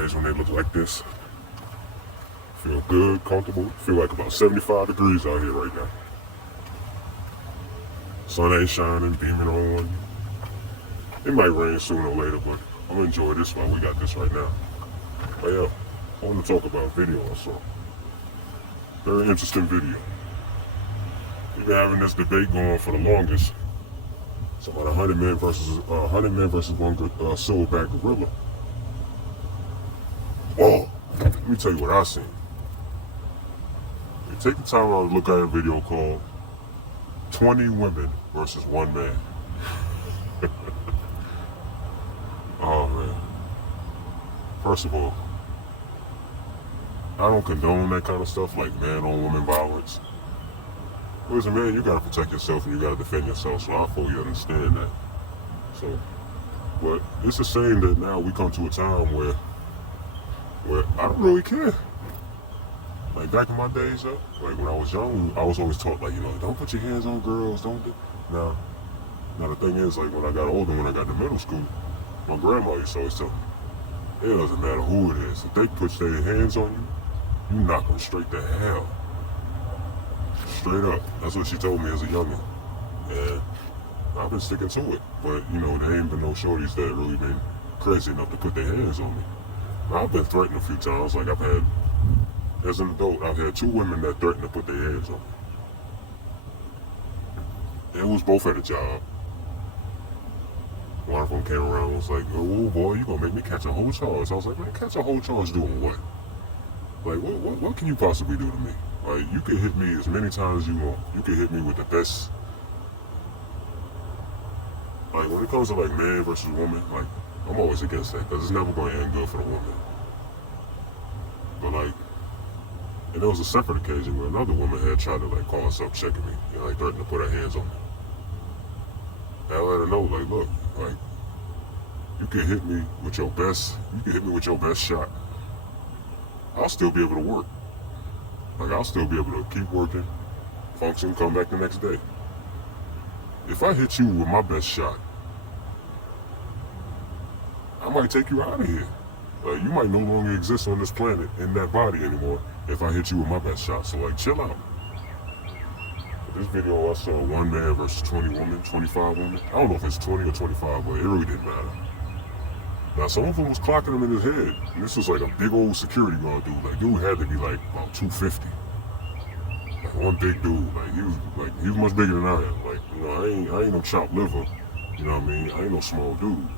days when they look like this. Feel good, comfortable. Feel like about 75 degrees out here right now. Sun ain't shining, beaming on. It might rain sooner or later, but I'm gonna enjoy this while we got this right now. But yeah, I want to talk about video I saw. Very interesting video. We've been having this debate going for the longest. It's about 100 men versus one silverback gorilla. Whoa! Let me tell you what I seen. You take the time out to look at a video called 20 Women versus One Man. Oh man. First of all, I don't condone that kind of stuff like man on woman violence. But as a man, you gotta protect yourself and you gotta defend yourself, so I fully understand that. So, but it's a shame that now we come to a time where I don't really care. Like back in my days, like when I was young, I was always taught like, don't put your hands on girls, don't do. Now the thing is, like when I got older, when I got to middle school, my grandma used to always tell me, it doesn't matter who it is, if they put their hands on you, you knock them straight to hell. Straight up. That's what she told me as a youngin'. And I've been sticking to it. But, there ain't been no shorties that really been crazy enough to put their hands on me. I've been threatened a few times. Like as an adult, I've had 2 women that threatened to put their hands on me. It was both at a job. One of them came around and was like, oh boy, you gonna make me catch a whole charge. I was like, man, catch a whole charge doing what? Like, what can you possibly do to me? Like, you can hit me as many times as you want. You can hit me with the best. Like, when it comes to, like, man versus woman, like, I'm always against that, because it's never going to end good for the woman. But, like, and there was a separate occasion where another woman had tried to, like, call herself checking me, like, threatening to put her hands on me. And I let her know, like, look, like, you can hit me with your best shot. I'll still be able to work. Like, I'll still be able to keep working, function, come back the next day. If I hit you with my best shot, I might take you out of here. Like, you might no longer exist on this planet in that body anymore if I hit you with my best shot. So, like, chill out. But this video, I saw 1 man versus 20 women, 25 women. I don't know if it's 20 or 25, but it really didn't matter. Now, some of them was clocking him in his head. And this was like a big old security guard dude. Like, dude had to be like about 250. Like, one big dude. Like, he was much bigger than I am. Like, I ain't no chopped liver. You know what I mean? I ain't no small dude.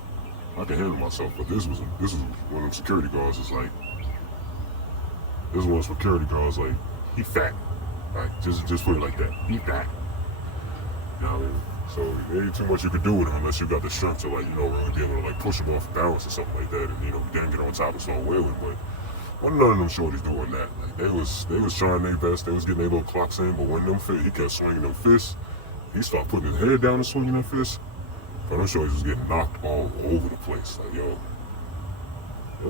I can handle myself. But this was one of them security guards. It's like, this one security guards like, he fat. Like, just put it like that. He fat. You know what I mean? So there ain't too much you could do with him unless you got the strength to really be able to like push him off balance or something like that, and then get on top and start wailing. But none of them shorties doing that. Like they was trying their best. They was getting their little clocks in, but when he kept swinging them fists. He started putting his head down and swinging them fists. But them shorties was getting knocked all over the place. Like it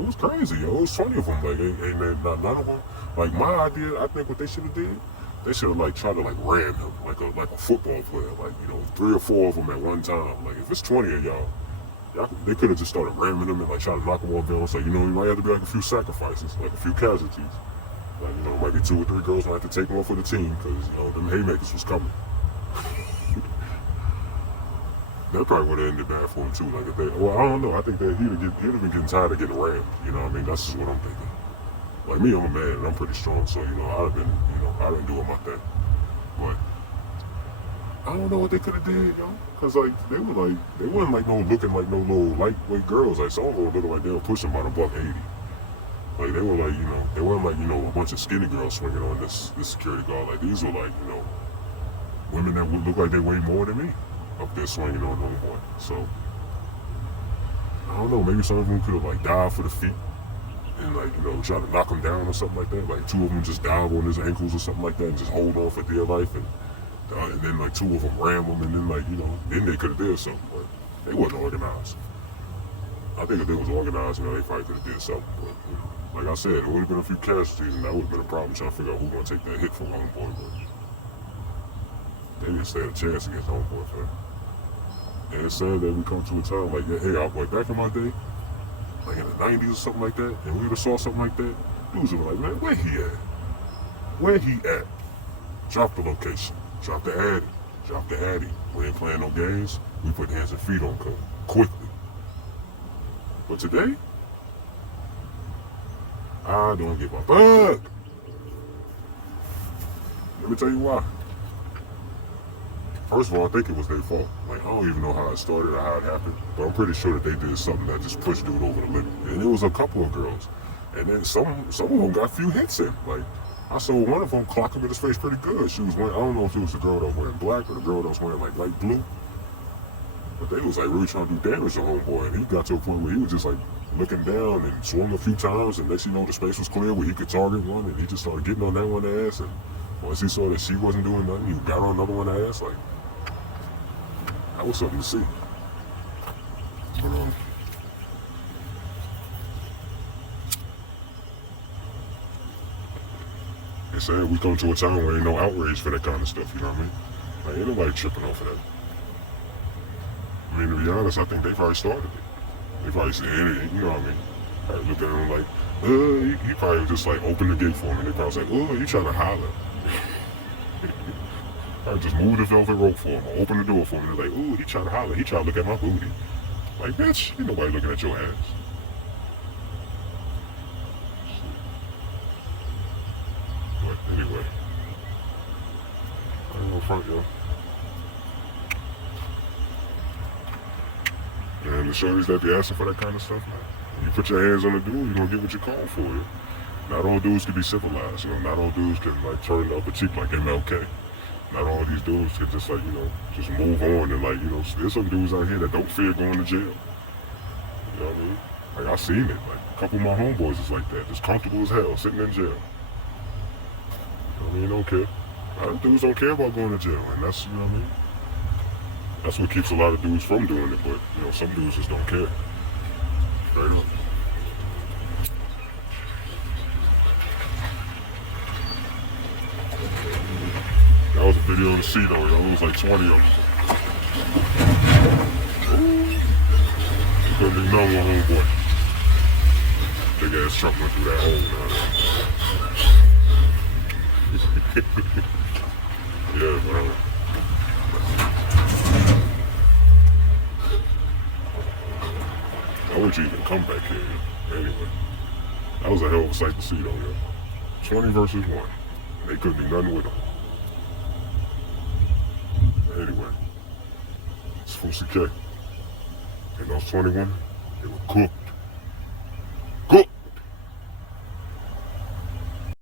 was crazy. It was 20 of them. Like ain't none of them. Like my idea, I think what they should have did. They should have like tried to like ram him like a football player, like 3 or 4 of them at one time. Like if it's 20 of y'all they could have just started ramming him and like trying to knock him off balance. Like you might have to be like a few sacrifices, like a few casualties. Like it might be 2 or 3 girls might have to take one for the team because them haymakers was coming. That probably would have ended bad for him too. Like if I don't know. I think that he'd have been getting tired of getting rammed. You know what I mean? That's just what I'm thinking. Like me, I'm a man and I'm pretty strong, so I'd have been, I'd been doing my thing. But I don't know what they could have did, cause like they weren't like looking like no little lightweight girls. Like some of them were looking like they were pushing about $180. Like they were like, they weren't like a bunch of skinny girls swinging on this security guard. Like these were like, women that would look like they weigh more than me up there swinging on homeboy. So I don't know. Maybe some of them could have like died for the feet. And like, try to knock him down or something like that. Like 2 of them just dive on his ankles or something like that and just hold on for dear life. And then like 2 of them ram him and then like, then they could have did something. But they wasn't organized. I think if they was organized, they probably could have did something. But like I said, it would have been a few casualties and that would have been a problem trying to figure out who's going to take that hit from homeboy. But they didn't stand a chance against homeboy, fam. And it's sad that we come to a time like, hey, back in my day, like in the 90s or something like that, and we would have saw something like that, dudes would be like, man, where he at? Where he at? Drop the location. Drop the addy. Drop the addy. We ain't playing no games. We put hands and feet on code. Quickly. But today, I don't give a fuck. Let me tell you why. First of all, I think it was their fault. Like, I don't even know how it started or how it happened, but I'm pretty sure that they did something that just pushed dude over the limit. And it was a couple of girls. And then some of them got a few hits in. Like, I saw one of them clock him in his face pretty good. She was wearing, I don't know if it was the girl that was wearing black or the girl that was wearing like light blue. But they was like really trying to do damage to homeboy. And he got to a point where he was just like looking down and swung a few times. And next you know, the space was clear where he could target one. And he just started getting on that one ass. And once he saw that she wasn't doing nothing, he got on another one ass. Like, that was something to see. But, they said we come to a time where ain't no outrage for that kind of stuff, you know what I mean? Like, ain't nobody tripping off of that. I mean, to be honest, I think they probably started it. They probably said, you know what I mean? Probably looked at him like, he probably just like opened the gate for him, and they probably said, you trying to holler. I just moved the velvet rope for him, or opened the door for him, and they're like, he trying to holler, he trying to look at my booty. Like, bitch, ain't nobody looking at your ass. But anyway, I ain't gonna front, yo. And the shorties that be asking for that kind of stuff, man, when you put your hands on the dude, you're gonna get what you call for. Yo. Not all dudes can be civilized, you know, not all dudes can like turn the upper cheek like MLK. Not all these dudes can just like, you know, just move on and like, you know, there's some dudes out here that don't fear going to jail. You know what I mean? Like, I seen it. Like, a couple of my homeboys is like that, just comfortable as hell, sitting in jail. You know what I mean? Don't care. A lot of dudes don't care about going to jail, and that's, you know what I mean? That's what keeps a lot of dudes from doing it, but, you know, some dudes just don't care. Straight up. That was a video to see though, yo. It was like 20 of them. You couldn't do nothing with homeboy. Big ass truck went through that hole now. Yeah, man. How would you even come back here? Anyway, that was a hell of a sight to see though, yo. 20 versus 1. They couldn't do nothing with them. Anyway, it's from CK. And those 20 women, they were cooked.